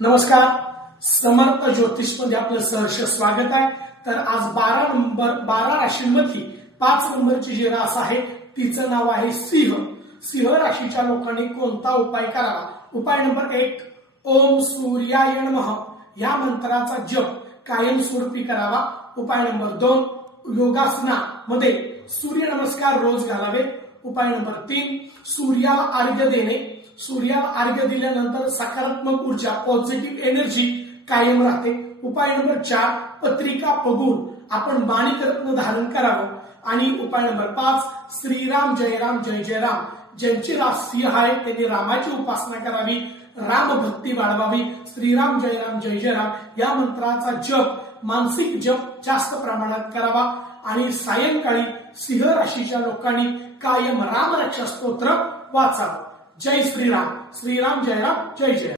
नमस्कार, समर्थ ज्योतिष मध्ये आपलं सहर्ष स्वागत आहे। तर आज 12 राशींमधली 5 नंबरची जी रास आहे तिचं नाव आहे सिंह। सिंह राशीच्या लोकांनी कोणता उपाय करावा? उपाय नंबर 1, ओम सूर्याय नमः या मंत्राचा जप कायमस्वरूपी करावा। उपाय नंबर 2, योगासनामध्ये सूर्य नमस्कार रोज घालावे। उपाय नंबर 3, सूर्याला अर्घ्य देणे। सूर्याला अर्घ्य दिल्यानंतर सकारात्मक ऊर्जा, पॉझिटिव्ह एनर्जी कायम राहते। उपाय नंबर 4, पत्रिका बघून आपण माणिक रत्न धारण करावं। आणि उपाय नंबर 5, श्रीराम जय राम जय जय राम। ज्यांची रास सिंह आहे त्यांनी रामाची उपासना करावी, राम भक्ती वाढवावी। श्रीराम जय राम जय जय राम या मंत्राचा जप, मानसिक जप जास्त प्रमाणात करावा। आणि सायंकाळी सिंह राशीच्या लोकांनी कायम रामरक्षा स्तोत्र वाचावं। जय श्रीराम, श्रीराम जय राम जय जय।